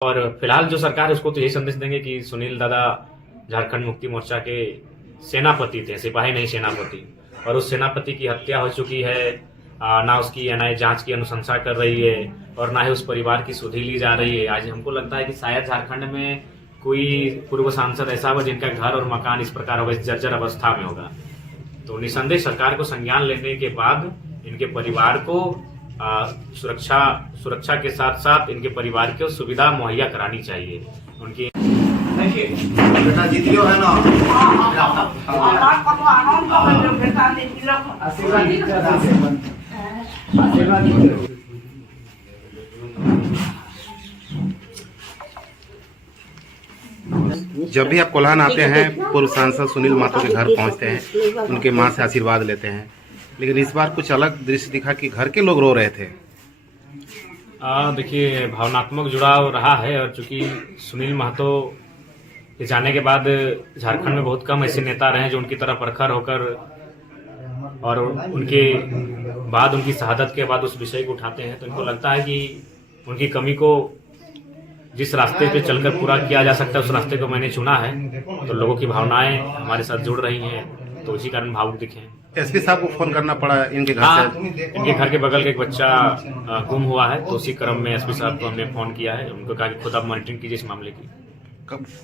और फिलहाल जो सरकार है उसको तो यही संदेश देंगे कि सुनील दादा झारखंड मुक्ति मोर्चा के सेनापति थे, सिपाही नहीं सेनापति, और उस सेनापति की हत्या हो चुकी है। ना उसकी एनआईए जांच की अनुशंसा कर रही है और ना ही उस परिवार की सुधि ली जा रही है। आज हमको लगता है कि शायद झारखंड में कोई पूर्व सांसद ऐसा होगा जिनका घर और मकान इस प्रकार होगा, इस जर्जर अवस्था में होगा। तो निसंदेह सरकार को संज्ञान लेने के बाद इनके परिवार को सुरक्षा के साथ साथ इनके परिवार को सुविधा मुहैया करानी चाहिए। उनकी बेटा जीतियो है ना, जब भी आप कोल्हान आते हैं पूर्व सांसद सुनील महतो के घर पहुंचते हैं, उनके मां से आशीर्वाद लेते हैं, लेकिन इस बार कुछ अलग दृश्य दिखा कि घर के लोग रो रहे थे। देखिए, भावनात्मक जुड़ाव रहा है और चूंकि सुनील महतो के जाने के बाद झारखंड में बहुत कम ऐसे नेता रहे जो उनकी तरह प्रखर होकर और उनके बाद उनकी शहादत के बाद उस विषय को उठाते हैं। तो इनको लगता है कि उनकी कमी को जिस रास्ते पे चलकर पूरा किया जा सकता है उस रास्ते को मैंने चुना है। तो लोगों की भावनाएं हमारे साथ जुड़ रही हैं, तो इसी कारण भावुक दिखे। एसपी साहब को फोन करना पड़ा इनके घर से। इनके घर के बगल के एक बच्चा गुम हुआ है, तो उसी क्रम में एसपी साहब को हमने फोन किया है। उनको कहा कि खुद आप मॉनिटरिंग कीजिए इस मामले की।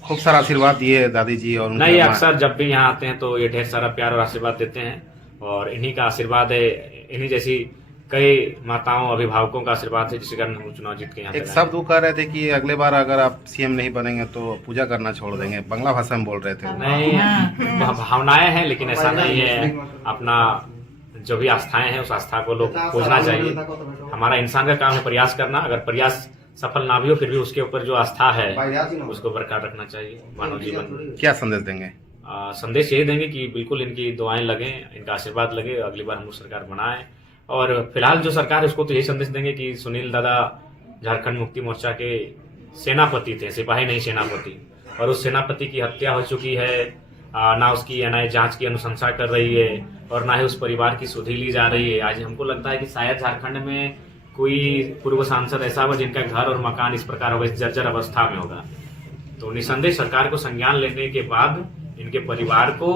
खूब सारा आशीर्वाद दिए दादी जी और नहीं, अक्सर जब भी यहाँ आते हैं तो ये ढेर सारा प्यार और आशीर्वाद देते हैं, और इन्हीं का आशीर्वाद है, इन्हीं जैसी कई माताओं अभिभावकों का आशीर्वाद है जिसके कारण हम चुनाव जीत के यहाँ। एक शब्द वो कह रहे थे कि अगले बार अगर आप सीएम नहीं बनेंगे तो पूजा करना छोड़ देंगे, बांग्ला भाषा में बोल रहे थे। नहीं, भावनाएं हैं, लेकिन ऐसा नहीं है। अपना जो भी आस्थाएं हैं उस आस्था को लोग खोजना चाहिए। हमारा इंसान का काम है प्रयास करना, अगर प्रयास सफल ना भी हो फिर भी उसके ऊपर जो आस्था है उसको बरकरार रखना चाहिए मानव जीवन। क्या संदेश देंगे? संदेश यही देंगे कि बिल्कुल इनकी दुआएं लगे, इनका आशीर्वाद लगे, अगली बार हम लोग सरकार बनाए। और फिलहाल जो सरकार है उसको तो यही संदेश देंगे कि सुनील दादा झारखंड मुक्ति मोर्चा के सेनापति थे, सिपाही नहीं सेनापति, और उस सेनापति की हत्या हो चुकी है। ना उसकी एनआईए जांच की अनुशंसा कर रही है और ना ही उस परिवार की सुधि ली जा रही है। आज हमको लगता है कि शायद झारखंड में कोई पूर्व सांसद ऐसा होगा जिनका घर और मकान इस प्रकार होगा, इस जर्जर अवस्था में होगा। तो निसंदेह सरकार को संज्ञान लेने के बाद इनके परिवार को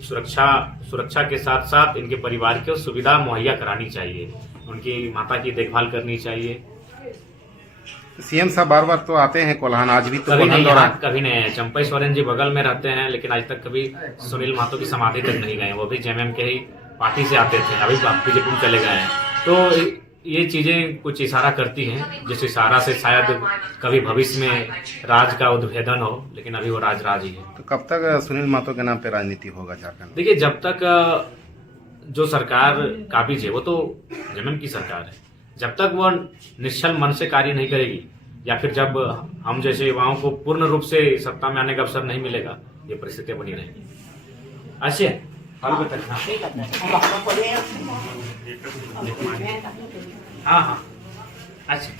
सुरक्षा के साथ साथ इनके परिवार को सुविधा मुहैया करानी चाहिए। उनकी माता की देखभाल करनी चाहिए। सीएम साहब बार बार तो आते हैं कोल्हान, आज भी तो कभी नहीं। चंपई सोरेन जी बगल में रहते हैं, लेकिन आज तक कभी सुनील महतो की समाधि तक नहीं गए। वो भी जेएमएम के ही पार्टी से आते थे, अभी बीजेपी में चले गए हैं। तो ये चीजें कुछ इशारा करती हैं, जिस इशारा से शायद कभी भविष्य में राज का उद्भेदन हो, लेकिन अभी वो राज ही है। तो कब तक सुनील महतो के नाम पे राजनीति होगा झारखंड? देखिए, जब तक जो सरकार काबिज है वो तो जेएमएम की सरकार है, जब तक वो निश्चल मन से कार्य नहीं करेगी या फिर जब हम जैसे युवाओं को पूर्ण रूप से सत्ता में आने का अवसर नहीं मिलेगा, ये परिस्थितियां बनी रहेंगी। अच्छा, हाँ, अच्छा,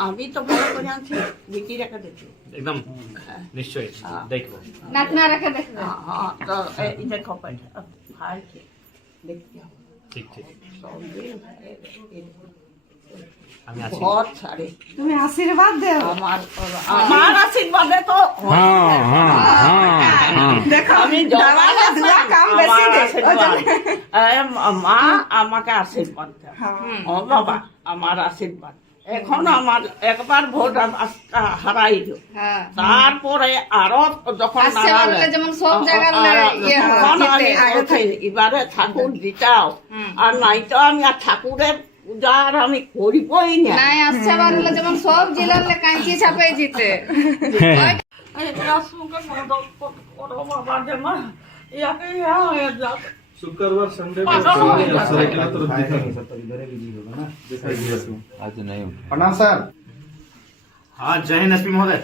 अभी तो बड़ा बढ़िया से बिकी रख देती एकदम निश्चय देखो नाचना रख दे। हाँ, तो देखो भाई के देखते हो। ठीक बहुत सारे तुम्हें आशीर्वाद दे, हमारा आशीर्वाद दे तो देखो আমি दुआ काम बेसी दे। माँ আমাকে আশীর্বাদ দেয়। ও বাবা আমার আশীর্বাদ এখন আমার একবার ভোট হারাই দিও, তারপরে আরো যখন যেমন সব জায়গায় এবারে ঠাকুর দিতাও, আর নাই তো আমি আর ঠাকুরের পূজা আর আমি করিবই না। নাই আসছে বাংলা যেমন সব জেলার কাঁচি ছাপে জিতে বাবা যেমন ইয়াকে হয়ে যাক शुक्रवार संडे आज नहीं। प्रणाम सर। हाँ, जय हिंद एसपी महोदय।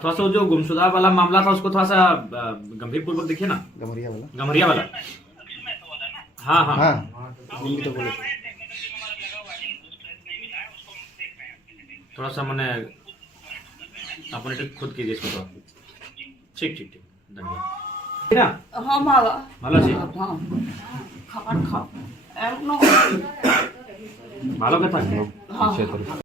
थोड़ा सा जो गुमशुदा वाला मामला था उसको थोड़ा सा गंभीर पूर्वक देखिए ना। गमरिया वाला हाँ हाँ हाँ, तो बोले थोड़ा सा मैंने अपने खुद कीजिए इसको तो। ठीक ठीक ठीक, धन्यवाद। हाँ बाबा ভালো আছি। খাবার খাও। ভালো কথা হ্যাঁ